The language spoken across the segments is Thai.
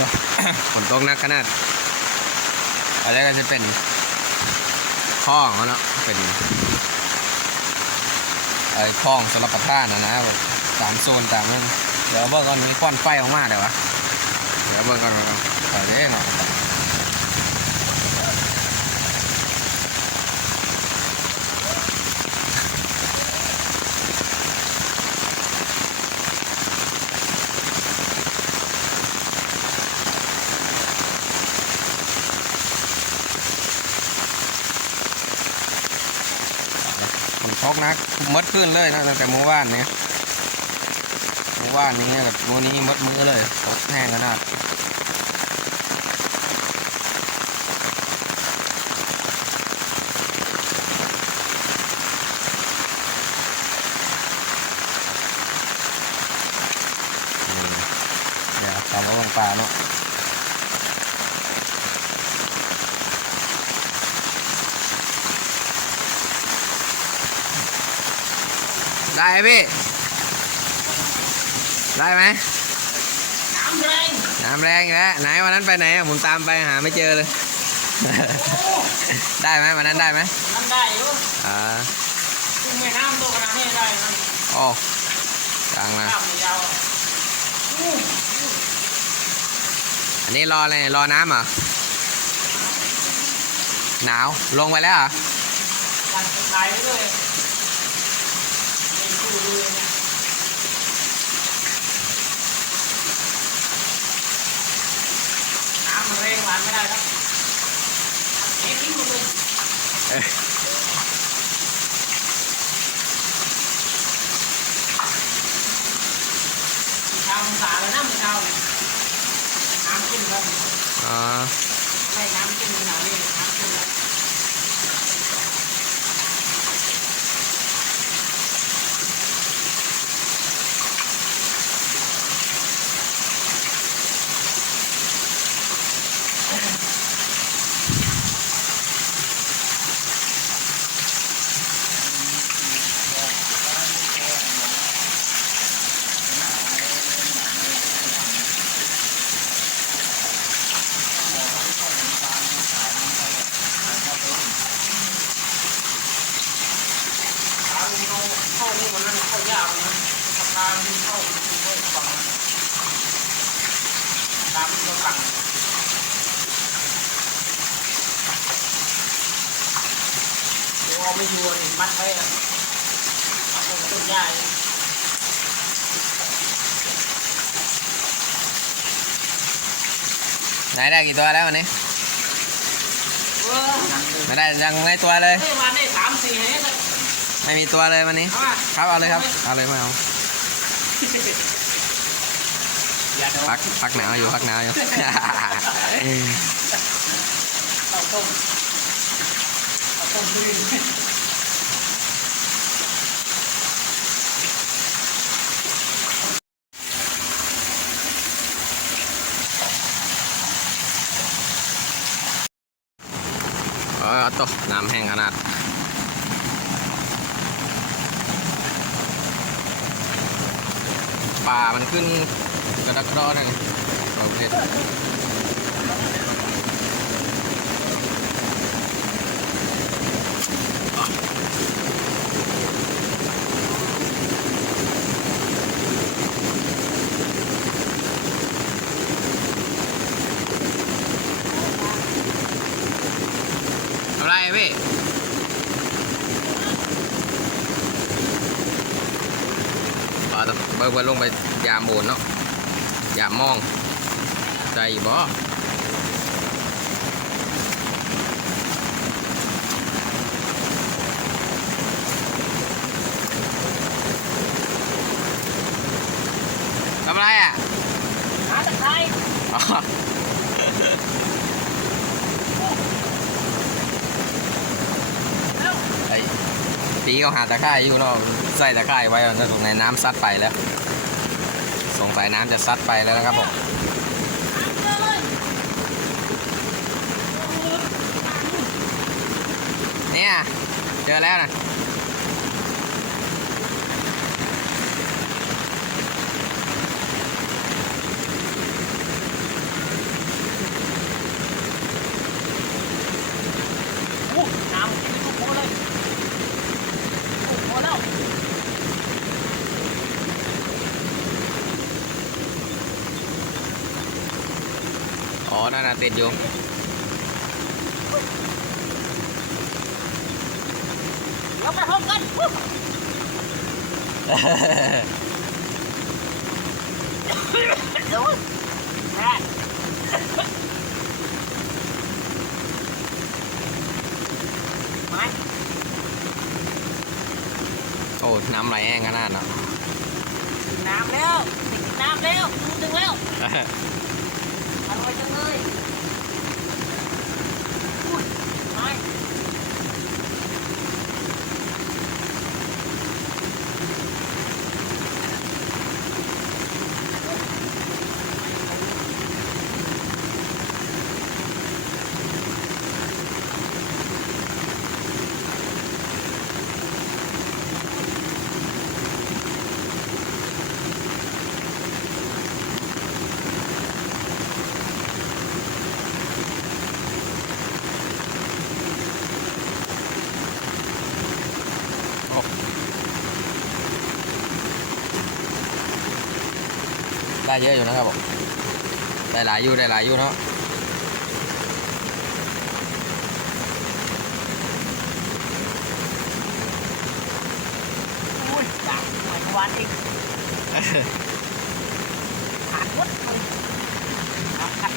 ตกฝนตกหนักขนาดอะไรก็จะเป็นคลองเขาเนาะเป็นไอ้คลองสลับประทานนะนะแบบตามโซนตามนั้นเดี๋ยวเบิ่งก่อนมีควันไฟออกมาเดี๋ยววะเดี๋ยวเบิ่งก่อนว่าเออเด้งอะ ฝนตกนักมดขึ้นเลยนะตั้งแต่เมื่อวานเนี่ยเมื่อวานนี้กับวันนี้มดมือเลยตกแห้งขนาดเดี๋ยวทำว่าบางปลาเนาะ ได้ไหมพี่ ได้ไหมน้ำแรงน้ำแรงอีกแล้วไหนวันนั้นไปไหนอะผมตามไปหาไม่เจอเลย ได้ไหมวันนั้นได้ไหมน้ำได้อยู่อ่าซึ่งแม่น้ำตัวขนาดนี้ได้นะโอ้กลางนะน้ำยาวอู้อันนี้รออะไรเนี่ยรอน้ำเหรอหนาวลงไปแล้วเหรอ ดันตายไปเลย เป็นคู่เลยนะน้ำมันแรงหวานไม่ได้ครับเอ็กซ์ทิ้งหมดเลยเอ้ยชาวสาแล้วน้ำชาวน้ำขึ้นครับอ๋อไม่น้ำขึ้นหนาวนี่น้ำขึ้นแล้ว เอาเข้านี่วันนั้นเข้ายากนะทำงานที่เข้าที่เข้าฟังตามที่เราสั่งตัวไม่อยู่นี่มัดไว้อะมัดไว้กับต้นหญ้านี่ไหนได้กี่ตัวแล้ววันนี้เออไม่ได้ยังไม่ตัวเลยเฮ้ยวันนี้สามสี่เฮ้ย ไม่มีตัวเลยวันนี้ เอามาครับเอาเลยครับ เอาเลยไม่เอาอย่าโดนพักพักหนาวอยู่พักหนาวอยู่ข้าต้มข้าวต้มพื้นเออตกน้ำแห้งขนาด ป่ามันขึ้นกระดักกระดอนั่นเราเล่นอะไรพี่ อ่าต้องเบิ่งว่าลงไปยามโอนเนาะยามมองใจบ่ทำอะไรอะหาตะไคร้อ๋อไอ้ตีเขาหาตะไคร้อยู่เนาะใส่ตะไคร้ไว้แล้วตรงในน้ำซัดไปแล้ว สงสัยน้ำจะซัดไปแล้วนะครับผมเนี่ยเจอแล้วนะ อ๋อนั่นน่ะติดอยู่เดี๋ยวไปพร้อมกันปุ๊บเดี๋ยวได้ไหมโอ้น้ำไหลแห้งขนาดเนาะถึงน้ำแล้วถึงน้ำแล้วถึงแล้วอร่อยจังเลยอุ้ยไม่ ได้ เยอะอยู่นะครับผมได้หลายอยู่ได้หลายอยู่เนาะอุ้ยด่าหมายวันอีกขาดวัดเลยเอาครับ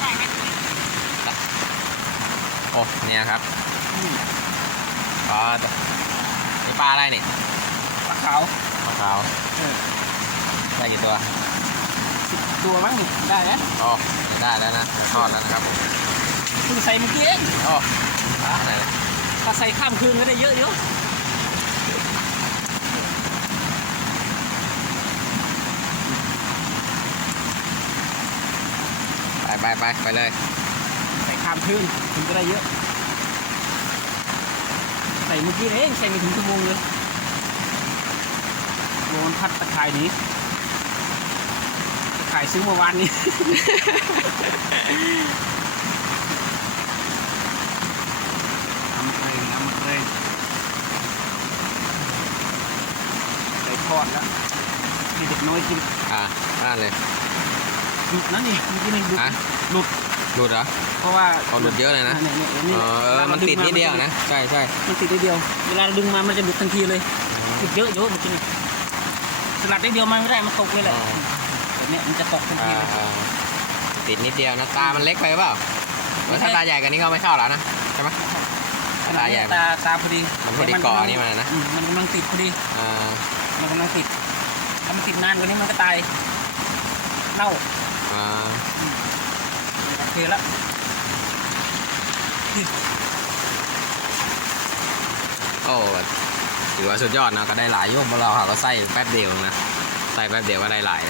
ได้ไหม โอ้เนี่ยครับปลาตัวนี่ปลาอะไรนี่ปลาขาวปลาขาวเออได้กี่ตัวสิบตัวมั้งนี่ได้ไหมอ๋อได้แล้วนะทอดแล้วนะครับผมเพิ่งใส่เมื่อกี้เองโอ้ปลาไหนเลยถ้าใส่ข้ามคืนก็ได้เยอะเยอะไปไปไปไปเลยใส่ ข้ามคืนถึงก็ได้เยอะ ใส่เมื่อกี้เองใส่ไม่ถึงชั่วโมงเลยโดนพัดตะข่ายหนี้ตะข่ายซื้อเมื่อวานนี้น้ำเกรงน้ำเกรงใส่ทอดแล้วให้เด็กน้อยกินอ่านั่นเลยหลุดนะนี่เมื่อกี้นี่หลุดฮะหลุด หลุดเหรอเพราะว่าเอาหลุดเยอะเลยนะเนี่ยเนี่ยเนี่ยเออเออมันติดนิดเดียวนะ ใช่ใช่มันติดนิดเดียว เวลาเราดึงมามันจะหลุดทันทีเลยติดเยอะเยอะเมื่อกี้นี่สลัดนิดเดียวมันไม่ได้มันตกเลยแหละแต่เนี่ยมันจะตกทันทีอ่าเลยอ่าติดนิดเดียวนะ ตามันเล็กไปหรือเปล่าไม่ถ้าใช่ตาใหญ่กว่านี้ก็ไม่เข้าแล้วนะ ใช่ไหม ขนาดนี้ตาใหญ่ตาตาพอดีมันพอดีแต่เกาะกำลังนี่มันนะ อืมันกำลังติดพอดี อ่ามันกำลังติดถ้ามันติดนานกว่านี้มันก็ตายเน่าอ่าโอ เคแล้วโอ้ถือว่าสุดยอดนะก็ได้หลายโยุ่งเพราะเราหาก็ใส่แป๊บเดียวนะ ใส่แป๊บเดียวก็ได้หลาย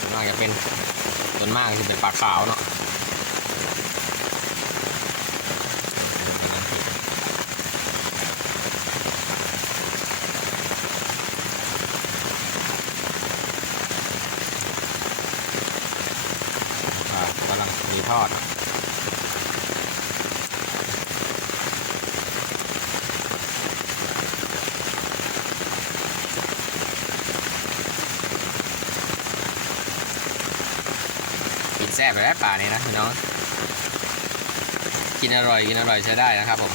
ส่วนมากจะเป็นส่วนมากจะเป็นปลาขาวเนาะอ่ากำลังมีทอด กินแซ่บไปแบบป่านี้นะพี่น้อง กินอร่อยกินอร่อยใช้ได้นะครับผม